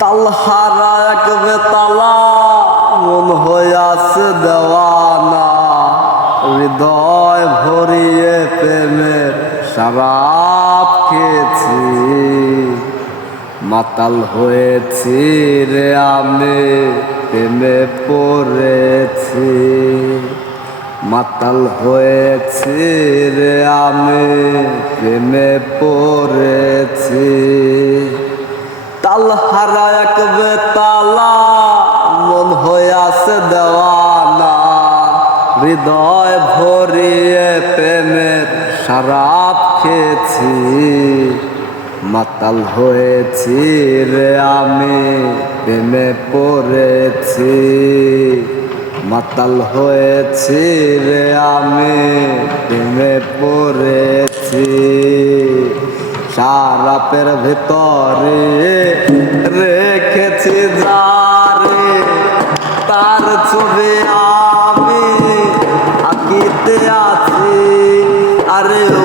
তালহারা এক বেতালা মন হইয়াছে দেওয়ানা, হৃদয় ভরিয়ে প্রেমের শরাব খেয়েছি। মাতাল হয়েছি রে আমি প্রেমে পড়েছি, মাতাল হয়েছি রে আমি প্রেমে পড়েছি। তালহারা এক বেতালা মন হইয়াছে দেওয়ানা, হৃদয় ভরিয়ে প্রেমের শরাব খেয়েছি। মাতাল হয়েছি রে আমি প্রেমে পড়েছি, মাতাল হয়েছি রে আমি প্রেমে পড়েছি। শরাবের ভিতরে রেখেছি যারে, তার ছবি আমি আঁকিতে আছি। আরে ও